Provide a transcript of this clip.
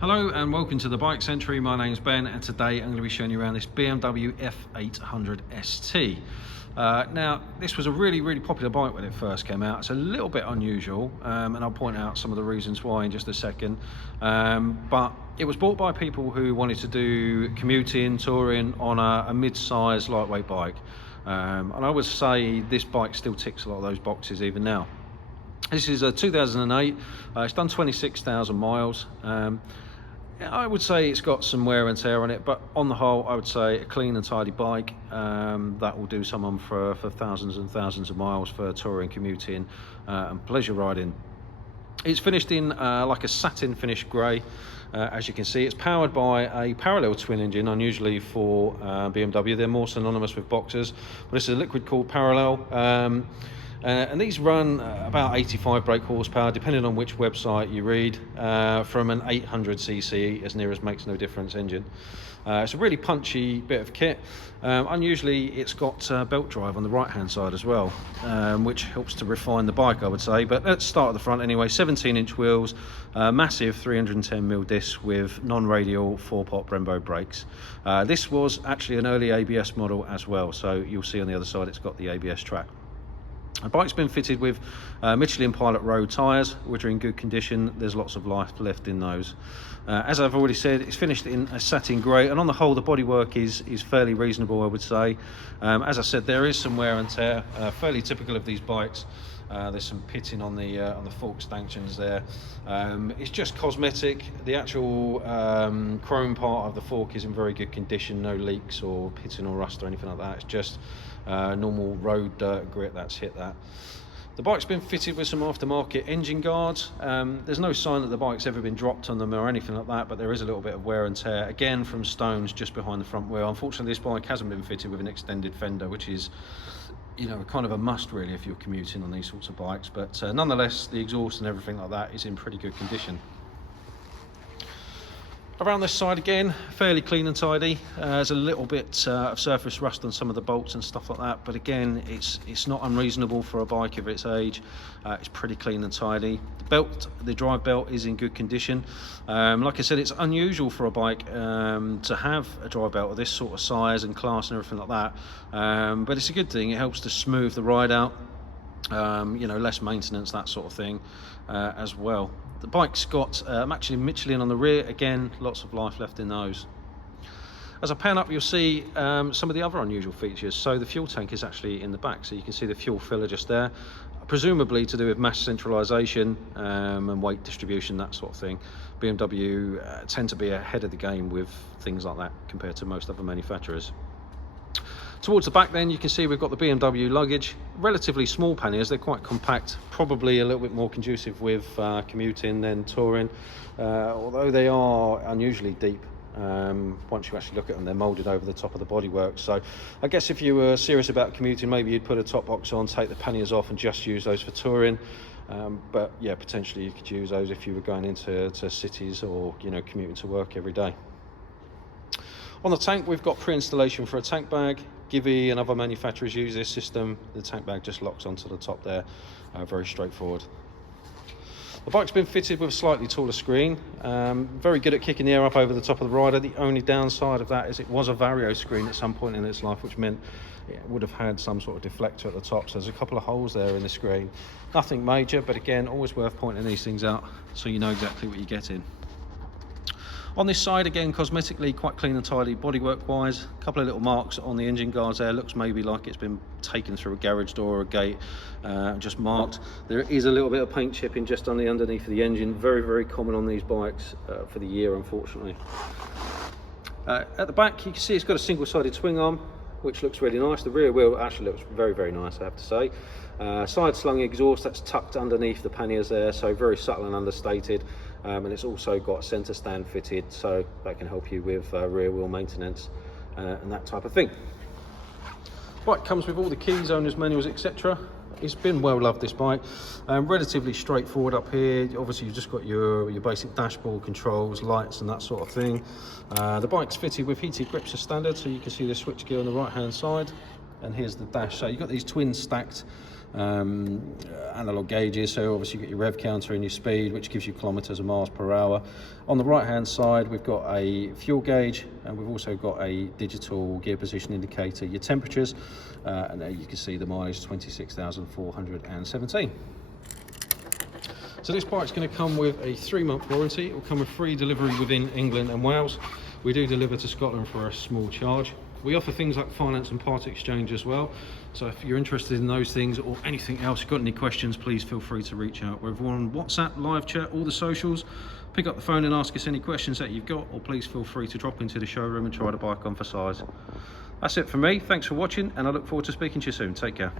Hello and welcome to the Bike Century. My name's Ben and today I'm going to be showing you around this BMW F800ST. Now this was a really popular bike when it first came out. It's a little bit unusual and I'll point out some of the reasons why in just a second. But it was bought by people who wanted to do commuting, touring on a mid-size lightweight bike. And I would say this bike still ticks a lot of those boxes even now. This is a 2008, it's done 26,000 miles. I would say it's got some wear and tear on it, but on the whole, I would say a clean and tidy bike that will do someone for thousands and thousands of miles for touring, commuting, and pleasure riding. It's finished in like a satin finish grey. As you can see, it's powered by a parallel twin engine, unusually for BMW. They're more synonymous with boxers, but it's a liquid cooled parallel. And these run about 85 brake horsepower, depending on which website you read, from an 800cc, as near as makes no difference, engine. It's a really punchy bit of kit. Unusually, it's got belt drive on the right-hand side as well, which helps to refine the bike, I would say. But let's start at the front anyway. 17-inch wheels, massive 310mm discs with non-radial 4-pot Brembo brakes. This was actually an early ABS model as well, so you'll see on the other side it's got the ABS track. The bike's been fitted with Michelin Pilot Road tyres, which are in good condition. There's lots of life left in those. As I've already said, it's finished in a satin grey, and on the whole, the bodywork is fairly reasonable, I would say. As I said, there is some wear and tear, fairly typical of these bikes. There's some pitting on the fork stanchions there. It's just cosmetic. The actual chrome part of the fork is in very good condition, no leaks or pitting or rust or anything like that. It's just normal road dirt grit that's hit that. The bike's been fitted with some aftermarket engine guards. There's no sign that the bike's ever been dropped on them or anything like that, but there is a little bit of wear and tear, again from stones just behind the front wheel. Unfortunately, this bike hasn't been fitted with an extended fender, which is, you know, kind of a must really if you're commuting on these sorts of bikes. But nonetheless, the exhaust and everything like that is in pretty good condition. Around this side again, fairly clean and tidy. There's a little bit of surface rust on some of the bolts and stuff like that, but again, it's not unreasonable for a bike of its age. It's pretty clean and tidy. The drive belt is in good condition. Like I said, it's unusual for a bike to have a drive belt of this sort of size and class and everything like that, but it's a good thing. It helps to smooth the ride out. You know, less maintenance, that sort of thing, as well. The bike's got actually Michelin on the rear. Again, lots of life left in those. As I pan up, you'll see some of the other unusual features. So the fuel tank is actually in the back, so you can see the fuel filler just there, presumably to do with mass centralisation and weight distribution, that sort of thing. BMW tend to be ahead of the game with things like that compared to most other manufacturers. Towards the back then, you can see we've got the BMW luggage, relatively small panniers. They're quite compact, probably a little bit more conducive with commuting than touring, although they are unusually deep. Once you actually look at them, they're moulded over the top of the bodywork. So I guess if you were serious about commuting, maybe you'd put a top box on, take the panniers off and just use those for touring. But yeah, potentially you could use those if you were going into cities or, you know, commuting to work every day. On the tank, we've got pre-installation for a tank bag. Givi and other manufacturers use this system. The tank bag just locks onto the top there. Very straightforward. The bike's been fitted with a slightly taller screen. Very good at kicking the air up over the top of the rider. The only downside of that is it was a Vario screen at some point in its life, which meant it would have had some sort of deflector at the top. So there's a couple of holes there in the screen. Nothing major, but again, always worth pointing these things out so you know exactly what you're getting. On this side, again, cosmetically quite clean and tidy bodywork wise. A couple of little marks on the engine guards there. Looks maybe like it's been taken through a garage door or a gate, just marked. There is a little bit of paint chipping just on the underneath of the engine. Very common on these bikes for the year, unfortunately. At the back, you can see it's got a single-sided swing arm, which looks really nice. The rear wheel actually looks very nice, I have to say. Side slung exhaust that's tucked underneath the panniers there, so very subtle and understated. And it's also got a centre stand fitted, so that can help you with rear wheel maintenance and that type of thing. Bike comes with all the keys, owner's manuals, etc. It's been well loved, this bike. Relatively straightforward up here. Obviously you've just got your basic dashboard controls, lights and that sort of thing. The bike's fitted with heated grips as standard, so you can see the switch gear on the right hand side. And here's the dash. So you've got these twin stacked analog gauges, so obviously you've got your rev counter and your speed, which gives you kilometers and miles per hour. On the right hand side we've got a fuel gauge, and we've also got a digital gear position indicator, your temperatures, and there you can see the mileage, 26,417. So this bike's going to come with a 3-month warranty. It will come with free delivery within England and Wales. We do deliver to Scotland for a small charge. We offer things like finance and part exchange as well. So if you're interested in those things or anything else, got any questions, please feel free to reach out. We're on WhatsApp, live chat, all the socials. Pick up the phone and ask us any questions that you've got, or please feel free to drop into the showroom and try the bike on for size. That's it for me. Thanks for watching, and I look forward to speaking to you soon. Take care.